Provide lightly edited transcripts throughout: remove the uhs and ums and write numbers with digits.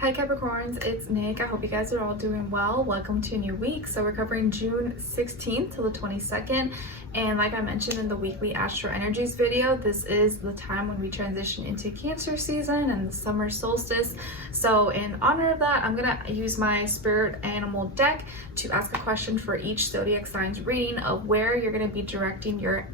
Hi Capricorns, it's Nick. I hope you guys are all doing well. Welcome to a new week. So we're covering June 16th to the 22nd. And like I mentioned in the weekly Astro Energies video, this is the time when we transition into Cancer season and the summer solstice. So in honor of that, I'm gonna use my spirit animal deck to ask a question for each zodiac sign's reading of where you're gonna be directing your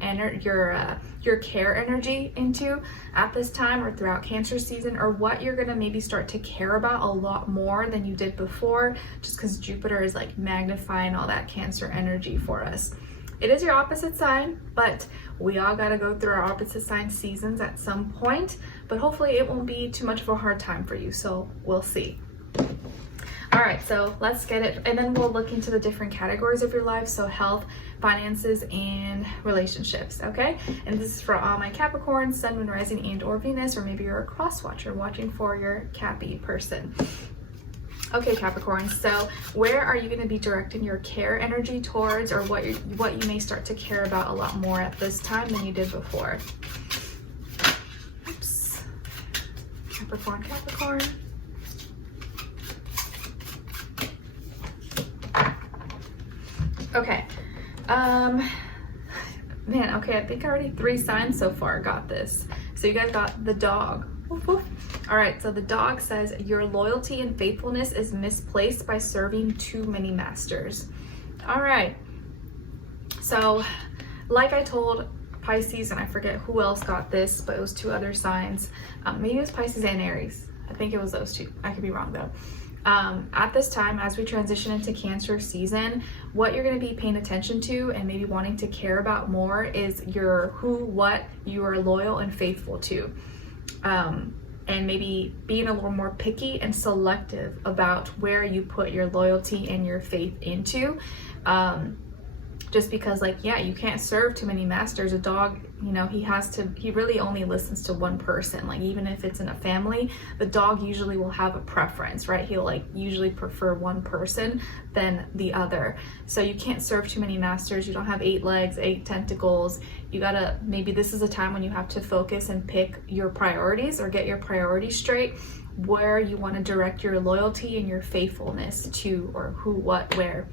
care energy into at this time or throughout Cancer season, or what you're gonna maybe start to care about a lot more than you did before, just because Jupiter is like magnifying all that Cancer energy for us. It is your opposite sign, but we all got to go through our opposite sign seasons at some point, but hopefully it won't be too much of a hard time for you, so we'll see. All right, so let's get it, and then we'll look into the different categories of your life, so health, finances, and relationships, okay? And this is for all my Capricorn, Sun, Moon, Rising, and or Venus, or maybe you're a cross watcher watching for your Cappy person. Okay, Capricorn, so where are you going to be directing your care energy towards, or what you may start to care about a lot more at this time than you did before? Oops. Capricorn. Okay. Man, okay, I think already 3 signs so far got this. So you guys got the dog. Woof, woof. All right, so the dog says your loyalty and faithfulness is misplaced by serving too many masters. All right, so like I told Pisces, and I forget who else got this, but it was 2 other signs. Maybe it was Pisces and Aries. I think it was those 2. I could be wrong though. At this time, as we transition into Cancer season, what you're going to be paying attention to and maybe wanting to care about more is your who, what you are loyal and faithful to. And maybe being a little more picky and selective about where you put your loyalty and your faith into. Just because, like, yeah, you can't serve too many masters. A dog, you know, he really only listens to one person. Like, even if it's in a family, the dog usually will have a preference, right? He'll like usually prefer one person than the other. So you can't serve too many masters. You don't have 8 legs, 8 tentacles. You gotta, maybe this is a time when you have to focus and pick your priorities, or get your priorities straight, where you want to direct your loyalty and your faithfulness to, or who, what, where.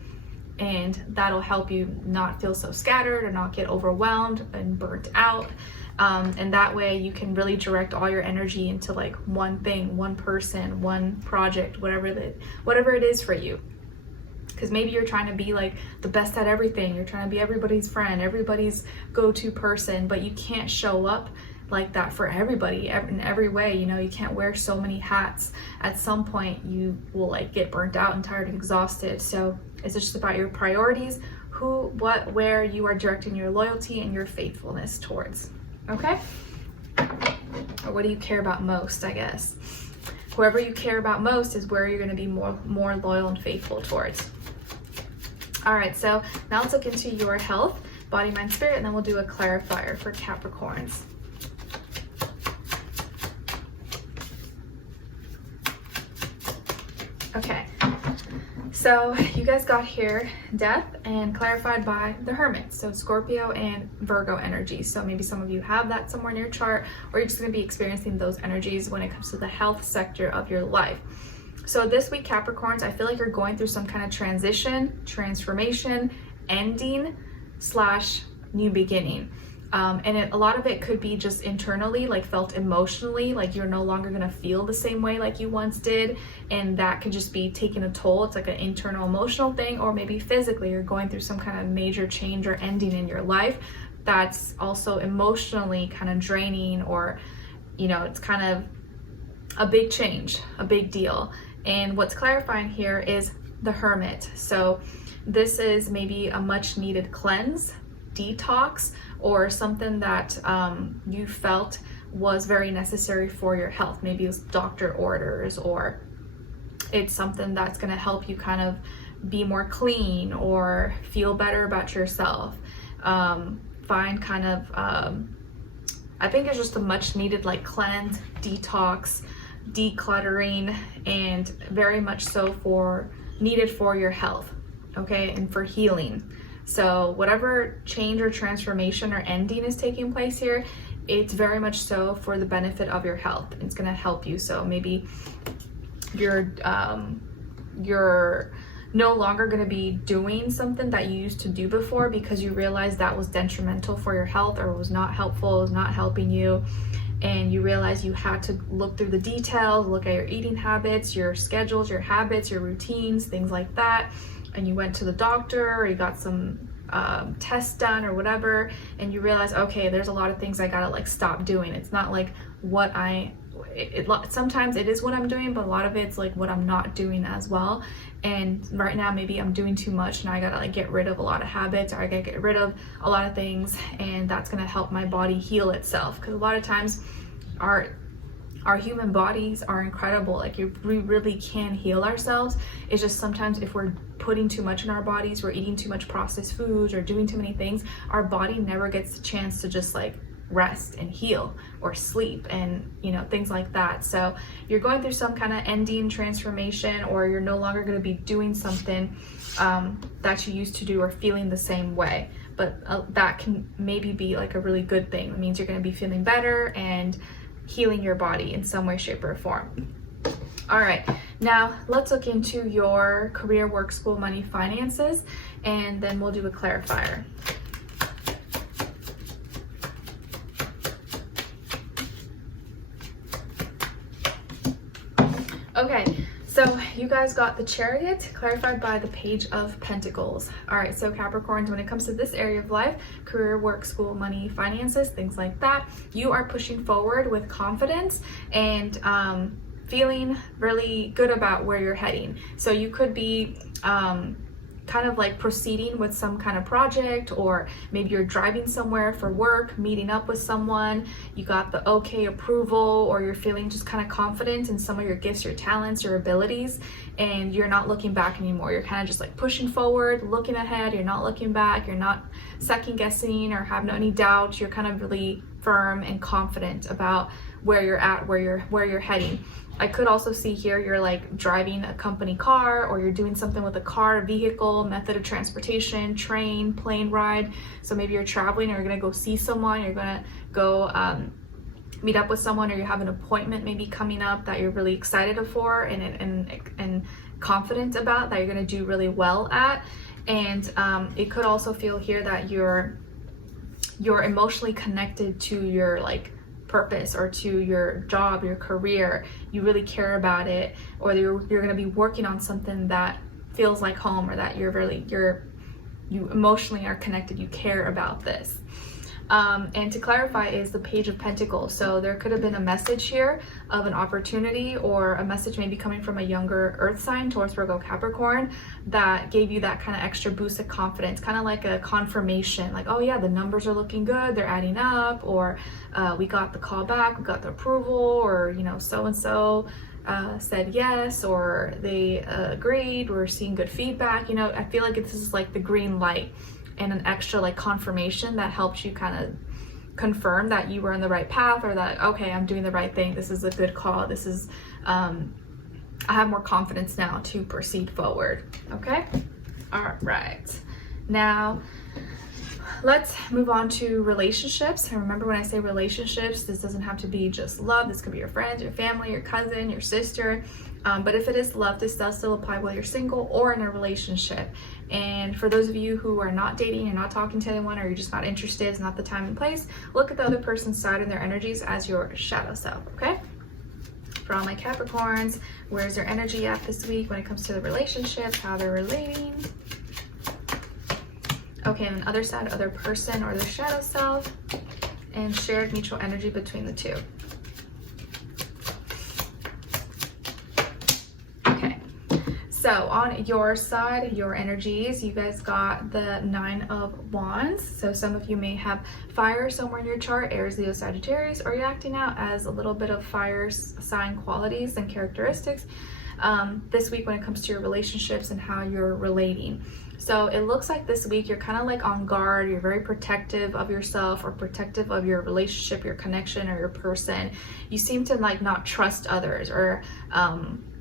And that'll help you not feel so scattered or not get overwhelmed and burnt out. And that way you can really direct all your energy into like one thing, one person, one project, whatever it is for you. Because maybe you're trying to be like the best at everything. You're trying to be everybody's friend, everybody's go-to person, but you can't show up like that for everybody in every way. You know, you can't wear so many hats. At some point you will like get burnt out and tired and exhausted. So it's just about your priorities, who, what, where you are directing your loyalty and your faithfulness towards. Okay? Or what do you care about most, I guess? Whoever you care about most is where you're going to be more loyal and faithful towards. All right, so now let's look into your health, body, mind, spirit, and then we'll do a clarifier for Capricorns. Okay, so you guys got here death and clarified by the Hermit, so Scorpio and Virgo energy. So maybe some of you have that somewhere in your chart, or you're just going to be experiencing those energies when it comes to the health sector of your life. So this week, Capricorns, I feel like you're going through some kind of transition, transformation, ending / new beginning. And a lot of it could be just internally, like felt emotionally, like you're no longer going to feel the same way like you once did. And that could just be taking a toll. It's like an internal emotional thing, or maybe physically you're going through some kind of major change or ending in your life that's also emotionally kind of draining, or, you know, it's kind of a big change, a big deal. And what's clarifying here is the Hermit. So this is maybe a much needed cleanse, detox, or something that you felt was very necessary for your health. Maybe it's doctor orders, or it's something that's going to help you kind of be more clean or feel better about yourself. Find kind of, I think it's just a much needed like cleanse, detox, decluttering, and very much so needed for your health, okay, and for healing. So whatever change or transformation or ending is taking place here, it's very much so for the benefit of your health. It's going to help you. So maybe you're no longer going to be doing something that you used to do before because you realize that was detrimental for your health or was not helpful, was not helping you. And you realize you had to look through the details, look at your eating habits, your schedules, your habits, your routines, things like that. And you went to the doctor or you got some tests done or whatever, and you realize, okay, there's a lot of things I gotta like stop doing. It's not like what sometimes it is what I'm doing, but a lot of it's like what I'm not doing as well. And right now maybe I'm doing too much and I gotta like get rid of a lot of habits, or I gotta get rid of a lot of things, and that's gonna help my body heal itself. Because a lot of times our human bodies are incredible. Like we really can heal ourselves. It's just sometimes if we're putting too much in our bodies, we're eating too much processed foods or doing too many things, our body never gets the chance to just like rest and heal or sleep and things like that. So you're going through some kind of ending transformation, or you're no longer going to be doing something that you used to do or feeling the same way. But that can maybe be like a really good thing. It means you're going to be feeling better and healing your body in some way, shape, or form. All right, now let's look into your career, work, school, money, finances, and then we'll do a clarifier. Okay, so you guys got the Chariot clarified by the Page of Pentacles. All right, so Capricorns, when it comes to this area of life, career, work, school, money, finances, things like that, you are pushing forward with confidence and feeling really good about where you're heading. So you could be kind of like proceeding with some kind of project, or maybe you're driving somewhere for work, meeting up with someone, you got the okay approval, or you're feeling just kind of confident in some of your gifts, your talents, your abilities, and you're not looking back anymore. You're kind of just like pushing forward, looking ahead, you're not looking back, you're not second guessing or having any doubt. You're kind of really firm and confident about where you're at, where you're heading. I could also see here you're like driving a company car, or you're doing something with a car, vehicle, method of transportation, train, plane ride. So maybe you're traveling, or you're gonna go see someone, you're gonna go meet up with someone, or you have an appointment maybe coming up that you're really excited for and confident about, that you're gonna do really well at. And it could also feel here that you're emotionally connected to your like purpose, or to your job, your career. You really care about it, or you're going to be working on something that feels like home, or that you emotionally are connected, you care about this. And to clarify is the Page of Pentacles. So there could have been a message here of an opportunity, or a message maybe coming from a younger earth sign, Taurus, Virgo, Capricorn, that gave you that kind of extra boost of confidence, kind of like a confirmation, like, oh yeah, the numbers are looking good, they're adding up, or we got the call back, we got the approval, or so-and-so said yes, or they agreed, we're seeing good feedback. I feel like this is like the green light and an extra like confirmation that helps you kind of confirm that you were on the right path, or that, okay, I'm doing the right thing, this is a good call, this is I have more confidence now to proceed forward. Okay, all right, now let's move on to relationships. And remember, when I say relationships, this doesn't have to be just love. This could be your friends, your family, your cousin, your sister. But if it is love, this does still apply whether you're single or in a relationship. And for those of you who are not dating, you're not talking to anyone, or you're just not interested, it's not the time and place, look at the other person's side and their energies as your shadow self, okay? For all my Capricorns, where's their energy at this week when it comes to the relationships, how they're relating? Okay, and the other side, other person or their shadow self, and shared mutual energy between the two. Okay, so on your side, your energies, you guys got the 9 of Wands. So some of you may have fire somewhere in your chart, Aries, Leo, Sagittarius, or you're acting out as a little bit of fire sign qualities and characteristics this week when it comes to your relationships and how you're relating. So it looks like this week you're kind of like on guard, you're very protective of yourself, or protective of your relationship, your connection, or your person. You seem to like not trust others, or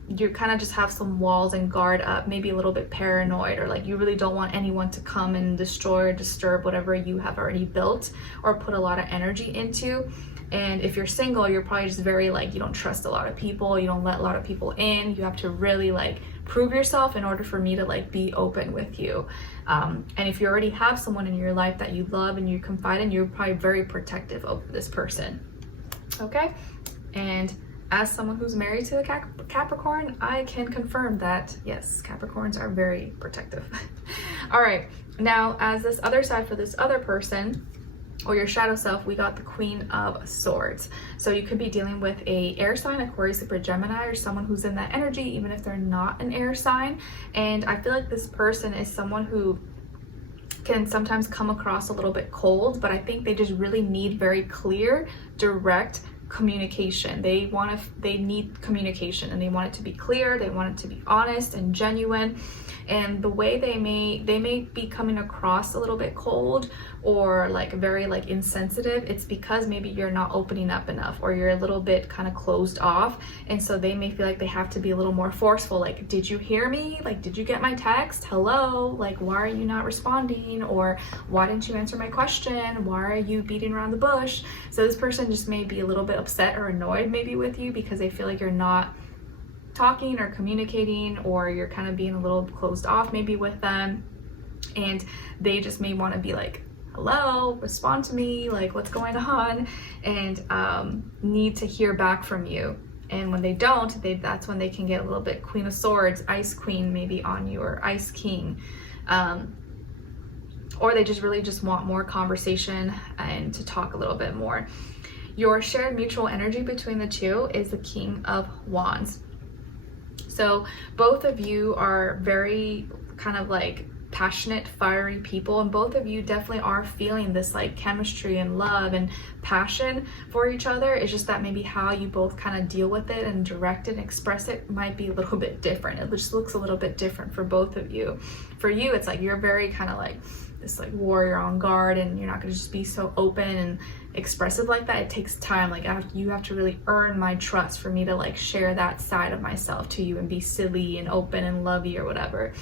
you kind of just have some walls and guard up, maybe a little bit paranoid, or like you really don't want anyone to come and destroy or disturb whatever you have already built or put a lot of energy into. And if you're single, you're probably just very like, you don't trust a lot of people, you don't let a lot of people in, you have to really like prove yourself in order for me to like be open with you. And if you already have someone in your life that you love and you confide in, you're probably very protective of this person. Okay? And as someone who's married to the Capricorn, I can confirm that yes, Capricorns are very protective. All right, now as this other side for this other person, or your shadow self, we got the Queen of Swords. So you could be dealing with a air sign, Aquarius, Libra, Gemini, or someone who's in that energy, even if they're not an air sign. And I feel like this person is someone who can sometimes come across a little bit cold, but I think they just really need very clear, direct communication. They need communication, and they want it to be clear, they want it to be honest and genuine. And the way they may be coming across a little bit cold or like very like insensitive, it's because maybe you're not opening up enough, or you're a little bit kind of closed off, and so they may feel like they have to be a little more forceful, like, did you hear me? Like, did you get my text? Hello? Like, why are you not responding? Or why didn't you answer my question? Why are you beating around the bush? So this person just may be a little bit upset or annoyed maybe with you because they feel like you're not talking or communicating, or you're kind of being a little closed off maybe with them, and they just may want to be like, hello, respond to me, like what's going on, and need to hear back from you. And when they don't, that's when they can get a little bit Queen of Swords, Ice Queen maybe on you, or Ice King, or they just really just want more conversation and to talk a little bit more. Your shared mutual energy between the two is the King of Wands. So both of you are very kind of like passionate, fiery people, and both of you definitely are feeling this like chemistry and love and passion for each other. It's just that maybe how you both kind of deal with it and direct it and express it might be a little bit different. It just looks a little bit different for both of you. For you, it's like you're very kind of like this like warrior on guard, and you're not going to just be so open and expressive like that. It takes time. Like you have to really earn my trust for me to like share that side of myself to you and be silly and open and lovey or whatever.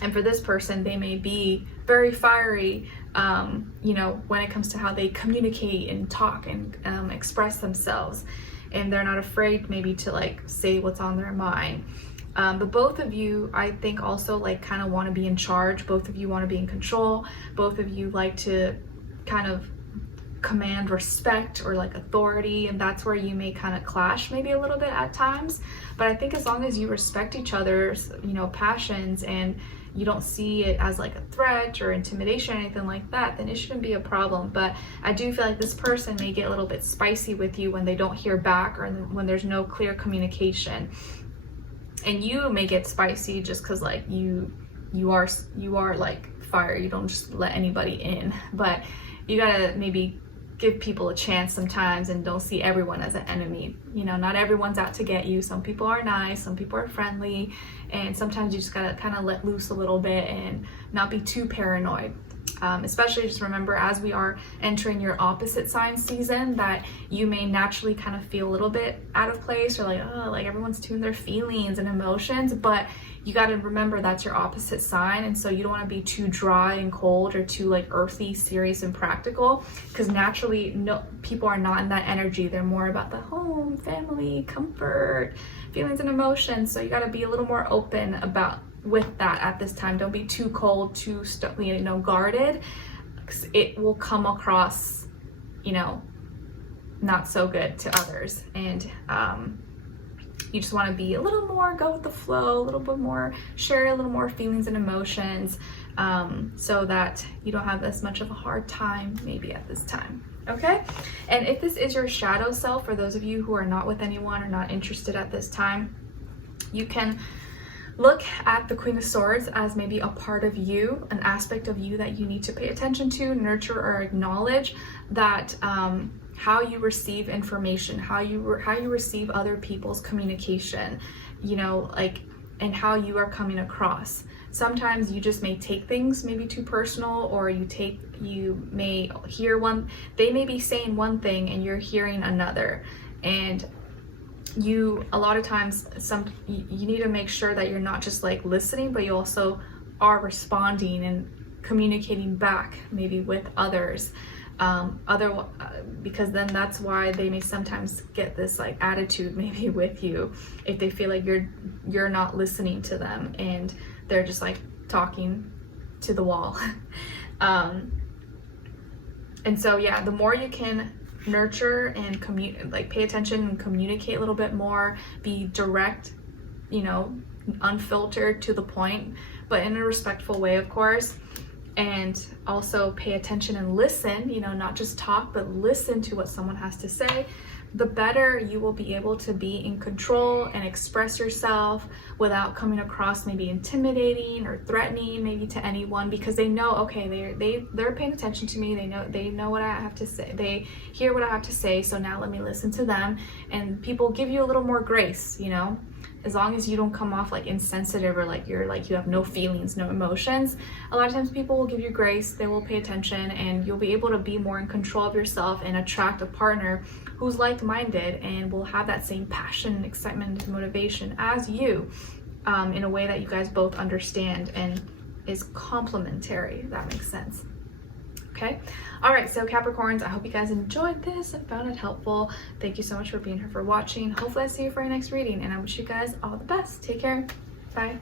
And for this person, they may be very fiery, you know, when it comes to how they communicate and talk and express themselves, and they're not afraid maybe to like say what's on their mind. But both of you, I think, also like kind of want to be in charge. Both of you want to be in control. Both of you like to kind of command respect or like authority, and that's where you may kind of clash maybe a little bit at times. But I think as long as you respect each other's, you know, passions, and you don't see it as like a threat or intimidation or anything like that, then it shouldn't be a problem. But I do feel like this person may get a little bit spicy with you when they don't hear back, or when there's no clear communication. And you may get spicy just because like you are like fire. You don't just let anybody in. But you gotta maybe give people a chance sometimes, and don't see everyone as an enemy. You know, not everyone's out to get you. Some people are nice, some people are friendly, and sometimes you just gotta kind of let loose a little bit and not be too paranoid. Especially just remember, as we are entering your opposite sign season, that you may naturally kind of feel a little bit out of place, or like, oh, like everyone's doing their feelings and emotions, but you got to remember that's your opposite sign, and so you don't want to be too dry and cold, or too like earthy, serious and practical, because naturally people are not in that energy. They're more about the home, family, comfort, feelings and emotions. So you got to be a little more open with that at this time. Don't be too cold, too guarded. It will come across, you know, not so good to others. And you just want to be a little more go with the flow, a little bit more, share a little more feelings and emotions, so that you don't have as much of a hard time maybe at this time. Okay? And if this is your shadow self, for those of you who are not with anyone or not interested at this time, you can look at the Queen of Swords as maybe a part of you, an aspect of you that you need to pay attention to, nurture, or acknowledge. That how you receive information, how you receive other people's communication, you know, like, and how you are coming across. Sometimes you just may take things maybe too personal, or you may hear they may be saying one thing and you're hearing another. And a lot of times you need to make sure that you're not just like listening, but you also are responding and communicating back maybe with others, because then that's why they may sometimes get this like attitude maybe with you, if they feel like you're not listening to them and they're just like talking to the wall. And so yeah, the more you can nurture and pay attention and communicate a little bit more, be direct, you know, unfiltered, to the point, but in a respectful way, of course. And also pay attention and listen, you know, not just talk, but listen to what someone has to say, the better you will be able to be in control and express yourself without coming across maybe intimidating or threatening maybe to anyone, because they know, okay, they're paying attention to me, they know what I have to say, they hear what I have to say, so now let me listen to them. And people give you a little more grace, you know, as long as you don't come off like insensitive or like you have no feelings, no emotions. A lot of times people will give you grace, they will pay attention, and you'll be able to be more in control of yourself and attract a partner who's like-minded and will have that same passion, excitement, and motivation as you, in a way that you guys both understand and is complementary, if that makes sense. Okay. All right. So Capricorns, I hope you guys enjoyed this and found it helpful. Thank you so much for being here, for watching. Hopefully I see you for your next reading, and I wish you guys all the best. Take care. Bye.